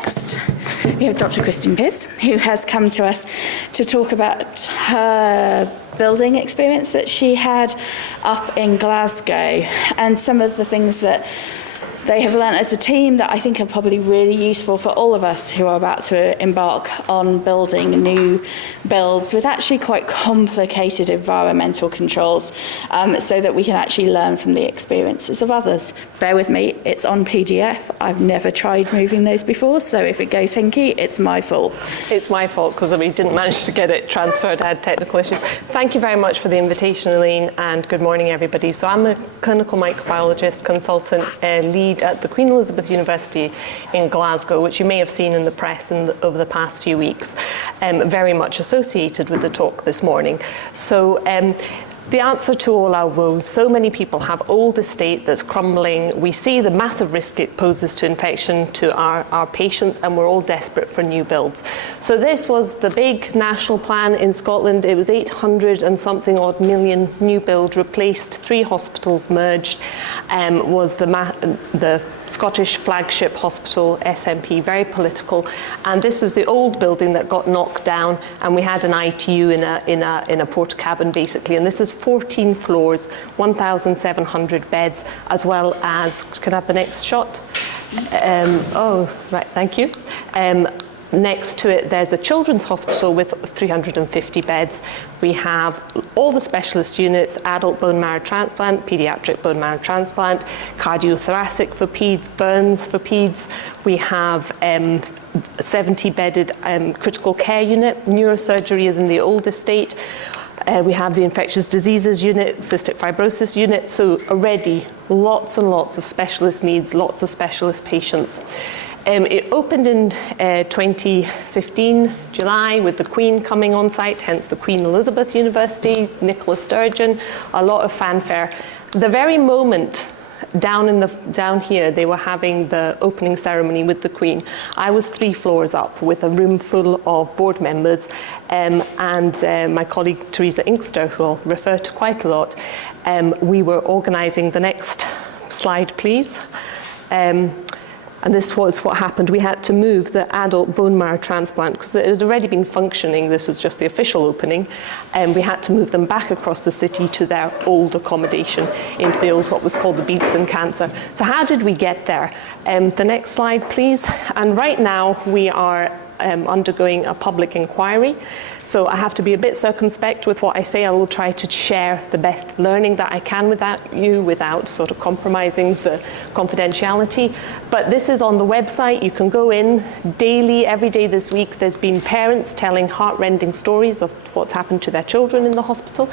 next, we have Dr. Christine Pearce, who has come to us to talk about her building experience that she had up in Glasgow and some of the things that they have learned as a team that I think are probably really useful for all of us who are about to embark on building new builds with actually quite complicated environmental controls, so that we can actually learn from the experiences of others. Bear with me, it's on PDF. I've never tried moving those before, so if it goes hinky, it's my fault. It's my fault because we didn't manage to get it transferred. I had technical issues. Thank you very much for the invitation, Elaine, and good morning, everybody. So I'm a clinical microbiologist, consultant, lead at the Queen Elizabeth University in Glasgow, which you may have seen in the press over the past few weeks, very much associated with the talk this morning. So the answer to all our woes. So many people have old estate that's crumbling. We see the massive risk it poses to infection to our patients, and we're all desperate for new builds. So this was the big national plan in Scotland. It was 800 and something odd million new build, replaced 3 hospitals, merged, was the Scottish flagship hospital, SNP, very political. And this was the old building that got knocked down, and we had an ITU in a port cabin, basically. And this is 14 floors, 1,700 beds, as well as, can I have the next shot? Oh, right, thank you. Next to it, there's a children's hospital with 350 beds. We have all the specialist units: adult bone marrow transplant, pediatric bone marrow transplant, cardiothoracic for peds, burns for peds. We have 70-bedded critical care unit. Neurosurgery is in the old estate. We have the infectious diseases unit, cystic fibrosis unit. So already lots and lots of specialist needs, lots of specialist patients. It opened in 2015, July, with the Queen coming on site, hence the Queen Elizabeth University, Nicola Sturgeon, a lot of fanfare. The very moment down here they were having the opening ceremony with the Queen, I was 3 floors up with a room full of board members, and my colleague Teresa Inkster, who I'll refer to quite a lot. We were organising the next slide, please. And this was what happened. We had to move the adult bone marrow transplant because it had already been functioning. This was just the official opening. And we had to move them back across the city to their old accommodation, into the old, what was called the Beats and Cancer. So how did we get there? The next slide, please. And right now we are undergoing a public inquiry. So I have to be a bit circumspect with what I say. I will try to share the best learning that I can without sort of compromising the confidentiality. But this is on the website. You can go in daily, every day this week. There's been parents telling heart-rending stories of what's happened to their children in the hospital.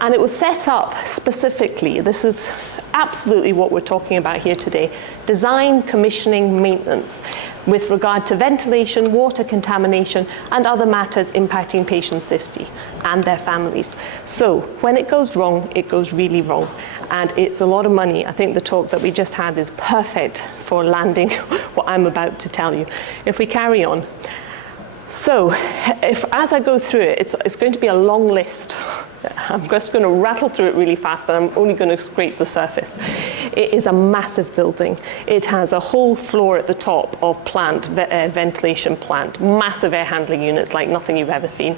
And it was set up specifically, this is absolutely what we're talking about here today, design, commissioning, maintenance, with regard to ventilation, water contamination, and other matters impacting patient safety and their families. So when it goes wrong, it goes really wrong. And it's a lot of money. I think the talk that we just had is perfect for landing what I'm about to tell you. If we carry on. So as I go through it, it's going to be a long list. I'm just going to rattle through it really fast, and I'm only going to scrape the surface. It is a massive building. It has a whole floor at the top of plant, ventilation plant, massive air handling units like nothing you've ever seen.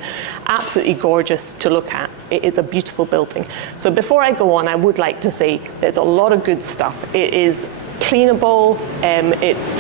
Absolutely gorgeous to look at. It is a beautiful building. So before I go on, I would like to say there's a lot of good stuff. It is cleanable. It's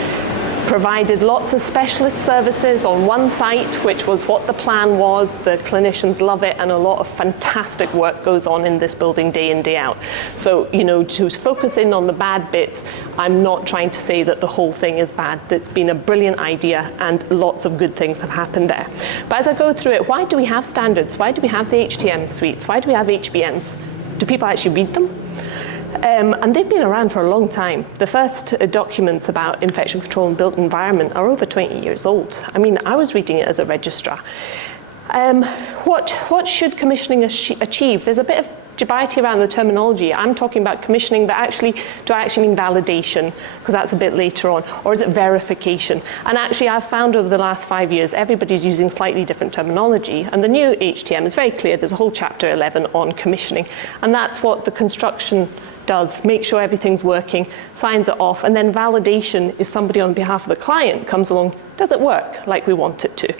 provided lots of specialist services on one site, which was what the plan was. The clinicians love it, and a lot of fantastic work goes on in this building day in, day out. So, to focus in on the bad bits, I'm not trying to say that the whole thing is bad. It's been a brilliant idea, and lots of good things have happened there. But as I go through it, why do we have standards? Why do we have the HTM suites? Why do we have HBNs? Do people actually read them? And they've been around for a long time. The first documents about infection control and built environment are over 20 years old. I mean, I was reading it as a registrar. What should commissioning achieve? There's a bit of dubiety around the terminology. I'm talking about commissioning, but actually, do I actually mean validation? Because that's a bit later on. Or is it verification? And actually, I've found over the last 5 years, everybody's using slightly different terminology. And the new HTM is very clear. There's a whole chapter 11 on commissioning. And that's what the construction does, make sure everything's working, signs it off, and then validation is somebody on behalf of the client comes along, Does it work like we want it to?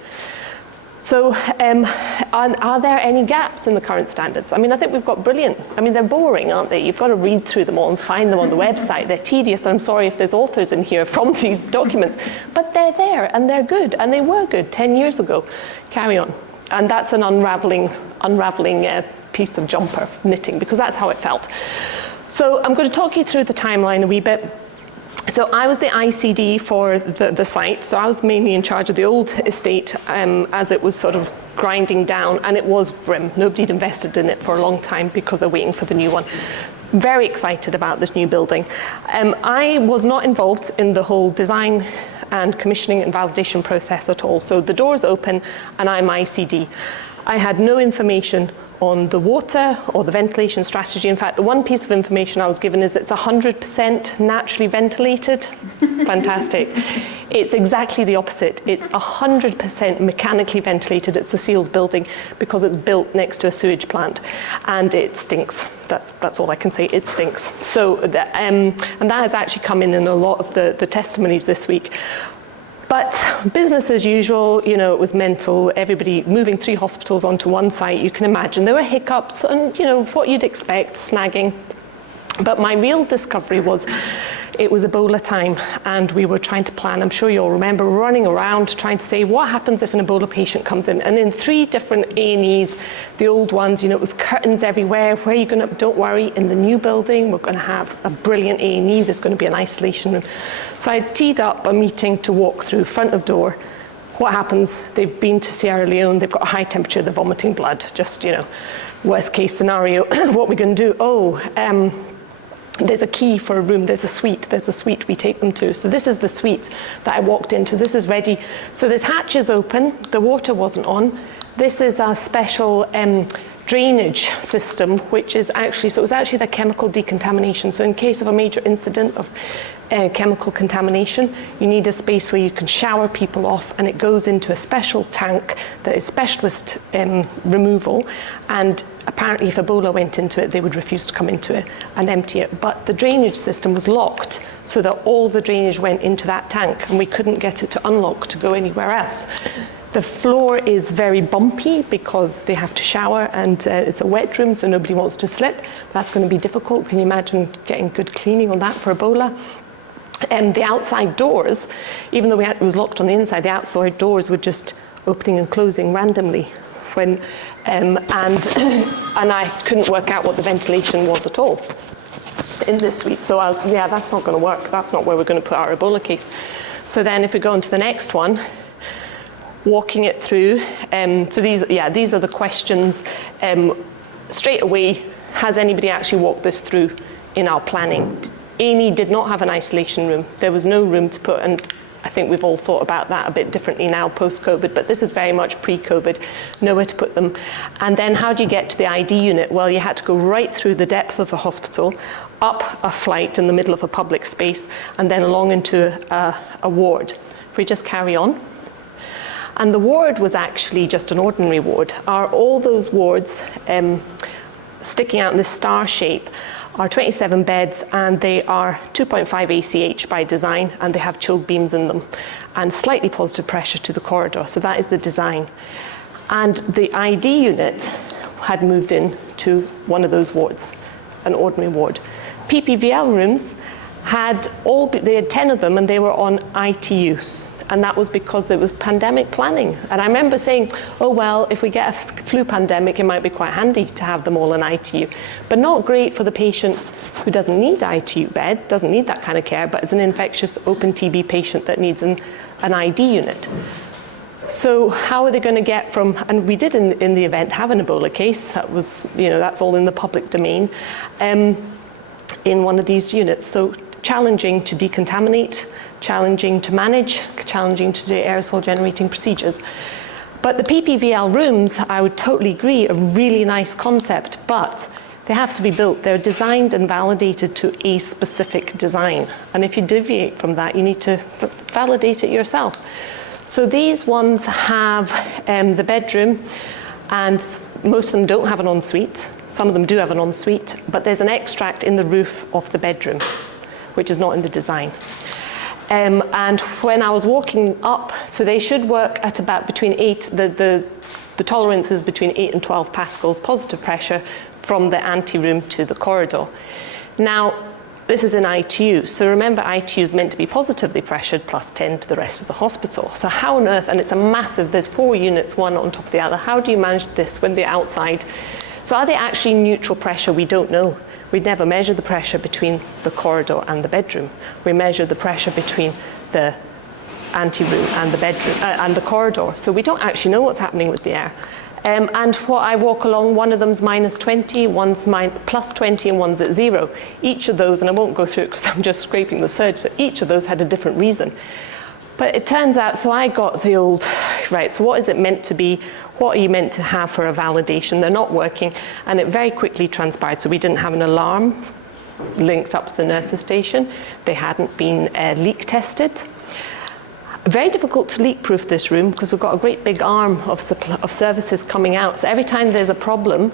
So are there any gaps in the current standards? I mean, I think we've got brilliant, I mean, they're boring, aren't they? You've got to read through them all and find them on the website. They're tedious, and I'm sorry if there's authors in here from these documents, but they're there and they're good, and they were good 10 years ago. Carry on. And that's an unraveling piece of jumper knitting, because that's how it felt. So I'm going to talk you through the timeline a wee bit. So I was the ICD for the site, so I was mainly in charge of the old estate as it was sort of grinding down, and it was grim. Nobody'd invested in it for a long time because they're waiting for the new one. Very excited about this new building. I was not involved in the whole design and commissioning and validation process at all. So the doors open and I'm ICD. I had no information on the water or the ventilation strategy. In fact, the one piece of information I was given is it's 100% naturally ventilated. Fantastic. It's exactly the opposite. It's 100% mechanically ventilated. It's a sealed building because it's built next to a sewage plant, and it stinks. That's all I can say. It stinks. So, and that has actually come in a lot of the testimonies this week. But business as usual, you know, it was mental. Everybody moving 3 hospitals onto one site, you can imagine. There were hiccups and, you know, what you'd expect, snagging. But my real discovery was it was Ebola time, and we were trying to plan. I'm sure you'll remember running around trying to say, what happens if an Ebola patient comes in? And in 3 different A&Es, the old ones, you know, it was curtains everywhere. Where are you going to, don't worry, in the new building, we're going to have a brilliant A&E. There's going to be an isolation room. So I teed up a meeting to walk through front of door. What happens? They've been to Sierra Leone, they've got a high temperature, they're vomiting blood. Just, you know, worst case scenario, what we're going to do? There's a key for a room, there's a suite we take them to. So this is the suite that I walked into, this is ready. So this hatch is open, the water wasn't on. This is a special drainage system, which is actually, so it was actually the chemical decontamination. So in case of a major incident of chemical contamination, you need a space where you can shower people off, and it goes into a special tank that is specialist removal. And apparently if Ebola went into it, they would refuse to come into it and empty it. But the drainage system was locked so that all the drainage went into that tank, and we couldn't get it to unlock to go anywhere else. The floor is very bumpy because they have to shower, and it's a wet room, so nobody wants to slip. That's going to be difficult. Can you imagine getting good cleaning on that for Ebola? The outside doors, even though it was locked on the inside, the outside doors were just opening and closing randomly. And I couldn't work out what the ventilation was at all in this suite. So I was, yeah, that's not going to work. That's not where we're going to put our Ebola case. So then if we go on to the next one, walking it through. So these are the questions. Straight away, has anybody actually walked this through in our planning? A&E did not have an isolation room. There was no room to put, and I think we've all thought about that a bit differently now post-COVID, but this is very much pre-COVID, nowhere to put them. And then how do you get to the ID unit? Well, you had to go right through the depth of the hospital, up a flight in the middle of a public space, and then along into a ward. If we just carry on. And the ward was actually just an ordinary ward. Are all those wards sticking out in this star shape are 27 beds, and they are 2.5 ACH by design, and they have chilled beams in them and slightly positive pressure to the corridor. So that is the design. And the ID unit had moved in to one of those wards, an ordinary ward. PPVL rooms they had 10 of them, and they were on ITU. And that was because there was pandemic planning. And I remember saying, oh, well, if we get a flu pandemic, it might be quite handy to have them all in ITU. But not great for the patient who doesn't need ITU bed, doesn't need that kind of care, but is an infectious open TB patient that needs an ID unit. So how are they going to get from, and we did in the event have an Ebola case, that was, you know, that's all in the public domain, in one of these units. So challenging to decontaminate, challenging to manage, challenging to do aerosol generating procedures. But the PPVL rooms, I would totally agree, a really nice concept, but they have to be built. They're designed and validated to a specific design. And if you deviate from that, you need to validate it yourself. So these ones have the bedroom, and most of them don't have an ensuite. Some of them do have an ensuite, but there's an extract in the roof of the bedroom, which is not in the design. And when I was walking up, so they should work at about between 8, the tolerance is between 8 and 12 pascals positive pressure from the anteroom to the corridor. Now, this is in ITU, so remember ITU is meant to be positively pressured plus 10 to the rest of the hospital. So how on earth, and it's a massive, there's 4 units, one on top of the other, how do you manage this when they're outside? So are they actually neutral pressure? We don't know. We never measure the pressure between the corridor and the bedroom. We measure the pressure between the anteroom and the bedroom and the corridor. So we don't actually know what's happening with the air. And what I walk along, one of them's minus 20, one's plus 20, and one's at 0. Each of those, and I won't go through it because I'm just scraping the surge, so each of those had a different reason. But it turns out, so I got the old, right, so what is it meant to be? What are you meant to have for a validation? They're not working, and it very quickly transpired. So we didn't have an alarm linked up to the nurse's station. They hadn't been leak tested. Very difficult to leak-proof this room because we've got a great big arm of services coming out. So every time there's a problem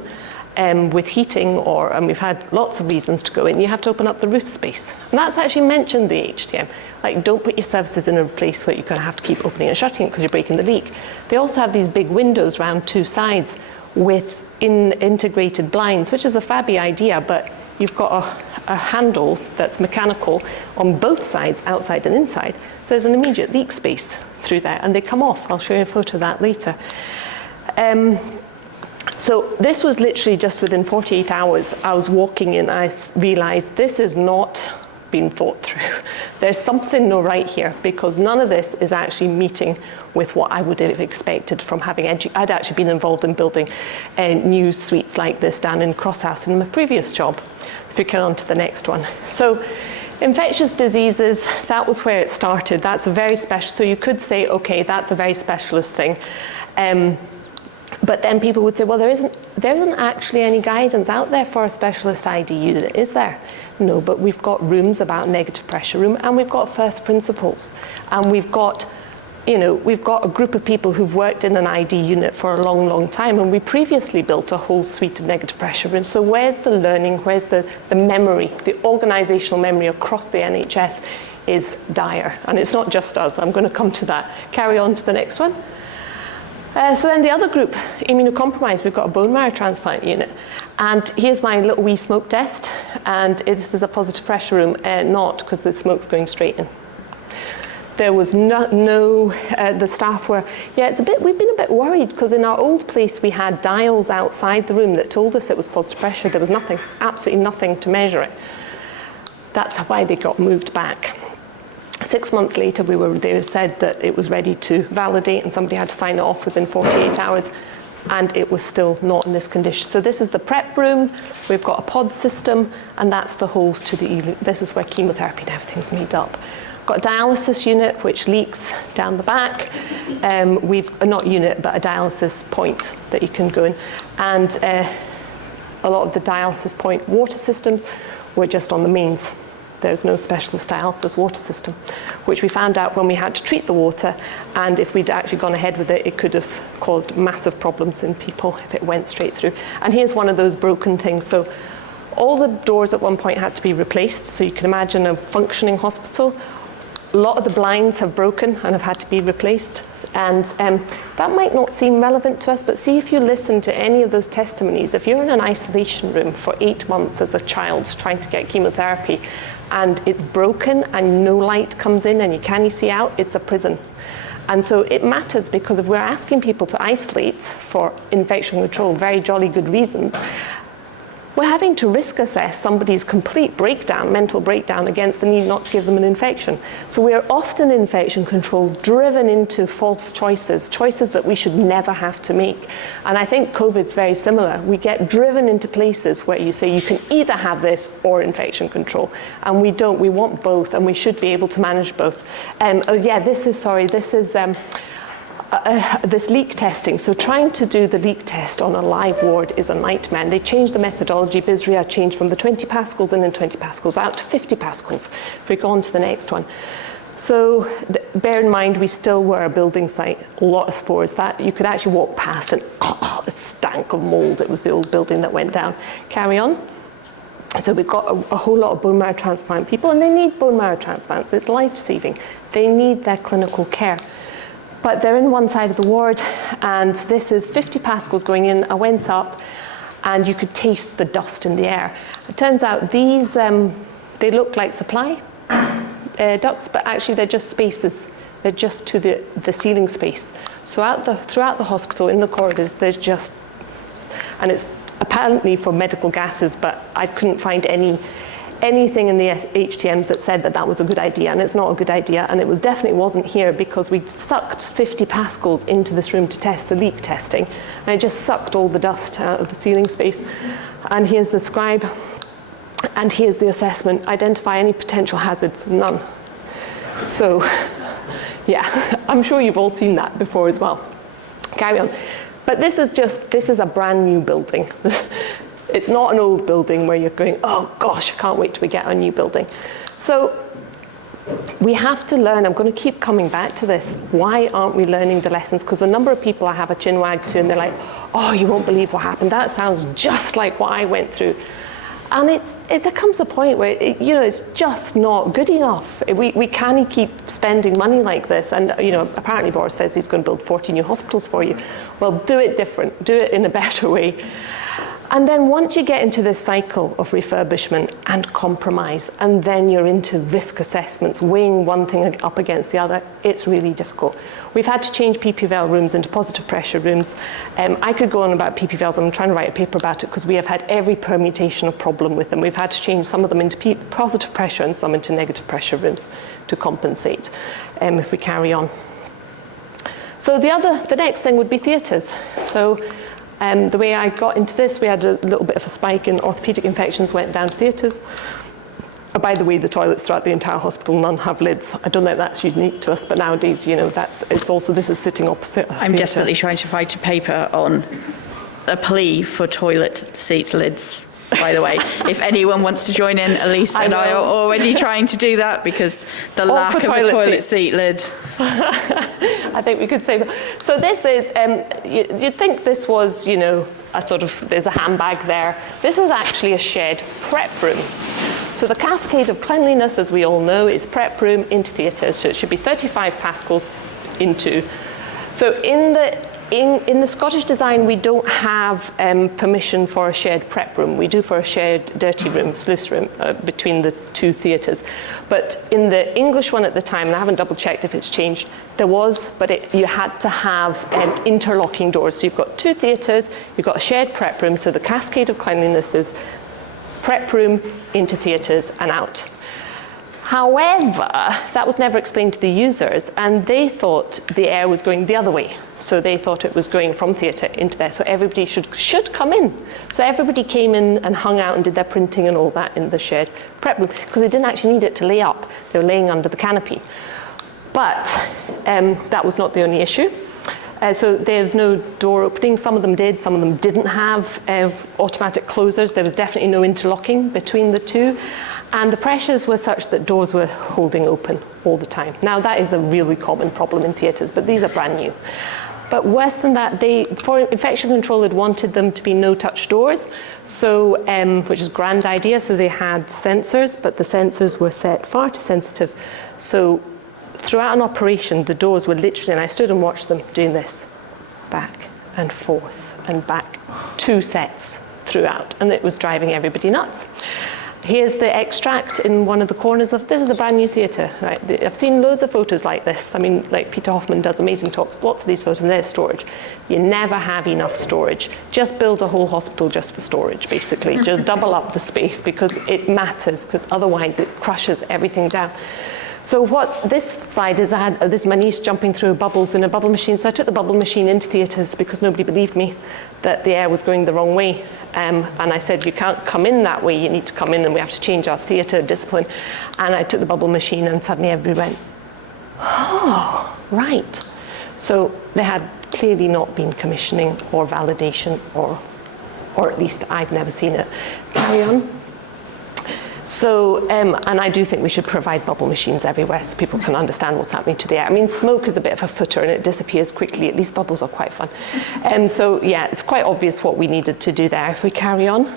with heating, and we've had lots of reasons to go in, you have to open up the roof space. And that's actually mentioned the HTM. Like, don't put your services in a place where you're going to have to keep opening and shutting it because you're breaking the leak. They also have these big windows around 2 sides with integrated blinds, which is a fabby idea, but you've got a handle that's mechanical on both sides, outside and inside. So there's an immediate leak space through there, and they come off. I'll show you a photo of that later. So this was literally just within 48 hours. I was walking in, I realized this is not been thought through. There's something not right here, because none of this is actually meeting with what I would have expected from having I'd actually been involved in building new suites like this down in Crosshouse in my previous job. If we go on to the next one. So infectious diseases, that was where it started. That's a very special, so you could say, okay, that's a very specialist thing. But then people would say, well, there isn't actually any guidance out there for a specialist ID unit, is there? No, but we've got rooms about negative pressure room, and we've got first principles, and we've got a group of people who've worked in an ID unit for a long, long time, and we previously built a whole suite of negative pressure rooms. So where's the learning, where's the memory, the organisational memory across the NHS is dire. And it's not just us, I'm going to come to that. Carry on to the next one. So then the other group, immunocompromised, we've got a bone marrow transplant unit. And here's my little wee smoke test, and this is a positive pressure room, not because the smoke's going straight in. There was the staff were, we've been a bit worried because in our old place we had dials outside the room that told us it was positive pressure. There was nothing, absolutely nothing to measure it. That's why they got moved back. 6 months later, they said that it was ready to validate, and somebody had to sign it off within 48 hours, and it was still not in this condition. So this is the prep room. We've got a pod system, and that's the holes to this is where chemotherapy and everything's made up. Got a dialysis unit which leaks down the back. We've not unit, but a dialysis point that you can go in, and a lot of the dialysis point water systems were just on the mains. There's no specialist dialysis water system, which we found out when we had to treat the water, and if we'd actually gone ahead with it, it could have caused massive problems in people if it went straight through. And here's one of those broken things. So all the doors at one point had to be replaced, so you can imagine a functioning hospital. A lot of the blinds have broken and have had to be replaced. And that might not seem relevant to us, but see if you listen to any of those testimonies. If you're in an isolation room for 8 months as a child trying to get chemotherapy, and it's broken and no light comes in and you can't see out, it's a prison. And so it matters, because if we're asking people to isolate for infection control, very jolly good reasons, we're having to risk assess somebody's complete breakdown, mental breakdown, against the need not to give them an infection. So we're often in infection control driven into false choices that we should never have to make. And I think COVID's very similar. We get driven into places where you say you can either have this or infection control. And we don't, we want both, and we should be able to manage both. This leak testing. So trying to do the leak test on a live ward is a nightmare. And they changed the methodology. BISRIA changed from the 20 pascals in and 20 pascals out to 50 pascals. If we go on to the next one. So bear in mind, we still were a building site, a lot of spores. That you could actually walk past and it stank of mold. It was the old building that went down. Carry on. So we've got a whole lot of bone marrow transplant people, and they need bone marrow transplants. It's life-saving. They need their clinical care. But they're in one side of the ward, and this is 50 pascals going in. I went up, and you could taste the dust in the air. It turns out these, they look like supply ducts, but actually they're just spaces. They're just to the ceiling space. So throughout the hospital, in the corridors, there's just, and it's apparently for medical gases, but I couldn't find anything in the HTMs that said that that was a good idea, and it's not a good idea, and it definitely wasn't here, because we sucked 50 pascals into this room to test the leak testing, and it just sucked all the dust out of the ceiling space. And here's the scribe, and here's the assessment. Identify any potential hazards. None. So, yeah, I'm sure you've all seen that before as well. Carry on. But this is a brand new building. It's not an old building where you're going, oh gosh, I can't wait till we get a new building. So we have to learn. I'm going to keep coming back to this. Why aren't we learning the lessons? Because the number of people I have a chin wag to, and they're like, oh, you won't believe what happened. That sounds just like what I went through. And there comes a point where it's just not good enough. We can't keep spending money like this. And apparently Boris says he's going to build 40 new hospitals for you. Well, do it different. Do it in a better way. And then once you get into this cycle of refurbishment and compromise, and then you're into risk assessments, weighing one thing up against the other, it's really difficult. We've had to change PPVAL rooms into positive pressure rooms. I could go on about PPVALs. I'm trying to write a paper about it, because we have had every permutation of problem with them. We've had to change some of them into positive pressure and some into negative pressure rooms to compensate if we carry on. So the next thing would be theatres. So the way I got into this, we had a little bit of a spike in orthopaedic infections, went down to theatres. By the way, the toilets throughout the entire hospital, none have lids. I don't think that's unique to us, but nowadays, this is sitting opposite. I'm desperately trying to write a paper on a plea for toilet seat lids, by the way. If anyone wants to join in, Elise and I are already trying to do that, because the lack of a toilet seat lid. I think we could say that. So this is, you'd think this was, there's a handbag there. This is actually a shared prep room. So the cascade of cleanliness, as we all know, is prep room into theatres. So it should be 35 pascals into. So in the Scottish design, we don't have permission for a shared prep room. We do for a shared dirty room, sluice room, between the two theatres. But in the English one at the time, and I haven't double checked if it's changed, there was, but you had to have interlocking doors. So you've got two theatres, you've got a shared prep room, so the cascade of cleanliness is prep room into theatres and out. However, that was never explained to the users, and they thought the air was going the other way. So they thought it was going from theatre into there. So everybody should come in. So everybody came in and hung out and did their printing and all that in the shared prep room, because they didn't actually need it to lay up. They were laying under the canopy. But that was not the only issue. So there's no door opening. Some of them did, some of them didn't have automatic closers. There was definitely no interlocking between the two. And the pressures were such that doors were holding open all the time. Now that is a really common problem in theatres, but these are brand new. But worse than that, for infection control, had wanted them to be no-touch doors, so which is a grand idea. So they had sensors, but the sensors were set far too sensitive. So throughout an operation, the doors were literally, and I stood and watched them doing this, back and forth and back, 2 sets throughout, and it was driving everybody nuts. Here's the extract in one of the corners of, this is a brand new theatre, right? I've seen loads of photos like this. I mean, like Peter Hoffman does amazing talks, lots of these photos, and there's storage. You never have enough storage. Just build a whole hospital just for storage, basically. Just double up the space, because it matters, because otherwise it crushes everything down. So what this slide is, I had this my niece jumping through bubbles in a bubble machine. So I took the bubble machine into theatres, because nobody believed me that the air was going the wrong way. And I said, you can't come in that way, you need to come in, and we have to change our theatre discipline. And I took the bubble machine, and suddenly everybody went, oh, right. So they had clearly not been commissioning or validation, or at least I've never seen it. Carry on. So, and I do think we should provide bubble machines everywhere so people can understand what's happening to the air. I mean, smoke is a bit of a footer and it disappears quickly. At least bubbles are quite fun. So, yeah, it's quite obvious what we needed to do there. If we carry on.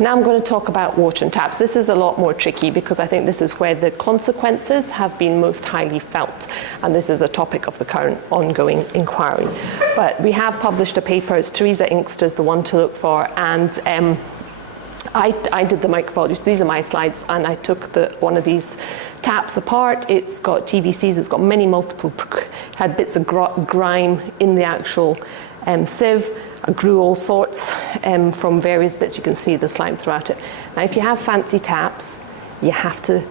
now I'm going to talk about water and taps. This is a lot more tricky because I think this is where the consequences have been most highly felt, and this is a topic of the current ongoing inquiry. But we have published a paper. It's Teresa Inkster is the one to look for, and I did the microbiology. So these are my slides, and I took one of these taps apart. It's got TVCs, it's got many multiple, had bits of grime in the actual sieve. I grew all sorts from various bits. You can see the slime throughout it. Now, if you have fancy taps, you have to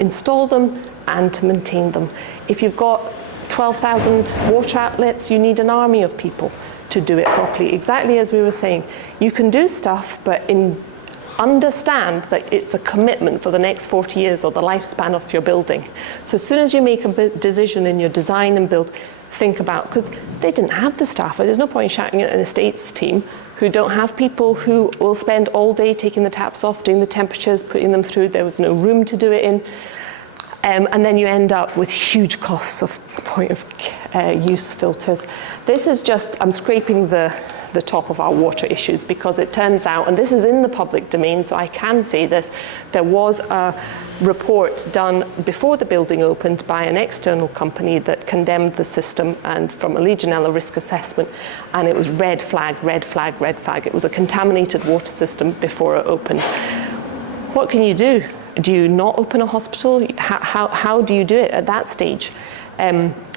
install them and to maintain them. If you've got 12,000 water outlets, you need an army of people to do it properly. Exactly as we were saying, you can do stuff, but understand that it's a commitment for the next 40 years or the lifespan of your building. So as soon as you make a decision in your design and build, think about, because they didn't have the staff. There's no point shouting at an estates team who don't have people who will spend all day taking the taps off, doing the temperatures, putting them through. There was no room to do it in. And then you end up with huge costs of point of use filters. This is just, I'm scraping the top of our water issues, because it turns out, and this is in the public domain, so I can say this, there was a report done before the building opened by an external company that condemned the system and from a Legionella risk assessment, and it was red flag, red flag, red flag. It was a contaminated water system before it opened. What can you do? Do you not open a hospital? How do you do it at that stage?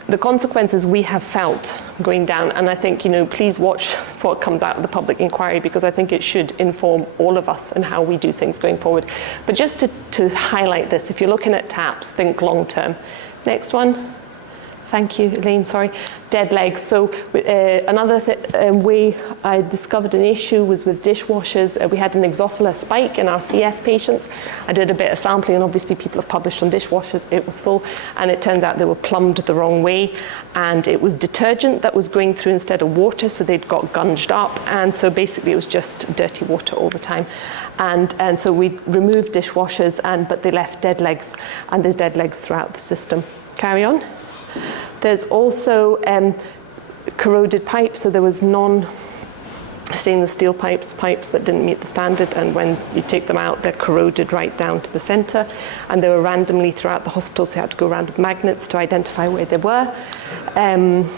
The consequences we have felt going down, and I think, please watch what comes out of the public inquiry, because I think it should inform all of us and how we do things going forward. But just to highlight this, if you're looking at taps, think long term. Next one. Thank you, Elaine, sorry. Dead legs. So another way I discovered an issue was with dishwashers. We had an Exophila spike in our CF patients. I did a bit of sampling, and obviously people have published on dishwashers. It was full, and it turns out they were plumbed the wrong way, and it was detergent that was going through instead of water, so they'd got gunged up, and so basically it was just dirty water all the time. And so we removed dishwashers, but they left dead legs, and there's dead legs throughout the system. Carry on. There's also corroded pipes, so there was non-stainless steel pipes that didn't meet the standard, and when you take them out, they're corroded right down to the center, and they were randomly throughout the hospital, so you had to go around with magnets to identify where they were. And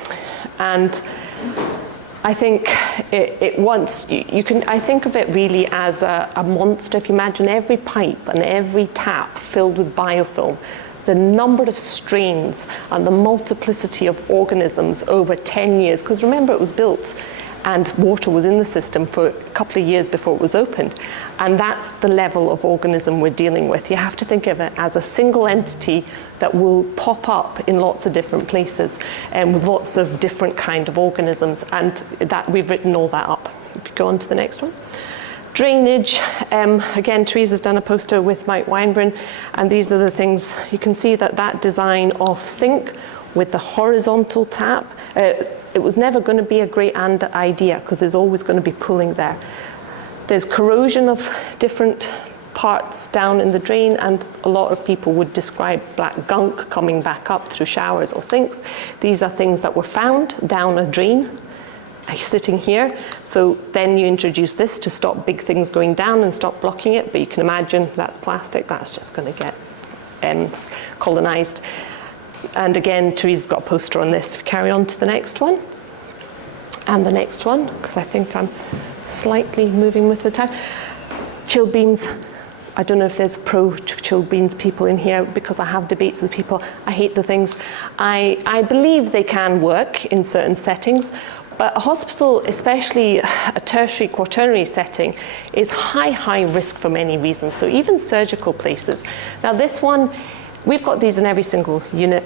I think I think of it really as a monster. If you imagine every pipe and every tap filled with biofilm, the number of strains and the multiplicity of organisms over 10 years, because remember, it was built and water was in the system for a couple of years before it was opened, and that's the level of organism we're dealing with. You have to think of it as a single entity that will pop up in lots of different places and with lots of different kind of organisms, and that we've written all that up. If you go on to the next one. Drainage, again, Teresa's done a poster with Mike Weinbrunn, and these are the things. You can see that design of sink with the horizontal tap, it was never going to be a great idea, because there's always going to be pooling there. There's corrosion of different parts down in the drain, and a lot of people would describe black gunk coming back up through showers or sinks. These are things that were found down a drain, sitting here. So then you introduce this to stop big things going down and stop blocking it, but you can imagine that's plastic, that's just going to get colonized. And again, Teresa's got a poster on this. Carry on to the next one. And the next one, because I think I'm slightly moving with the time. Chill beams. I don't know if there's pro-chill beams people in here, because I have debates with people. I hate the things. I believe they can work in certain settings, but a hospital, especially a tertiary, quaternary setting, is high risk for many reasons. So even surgical places. Now this one, we've got these in every single unit.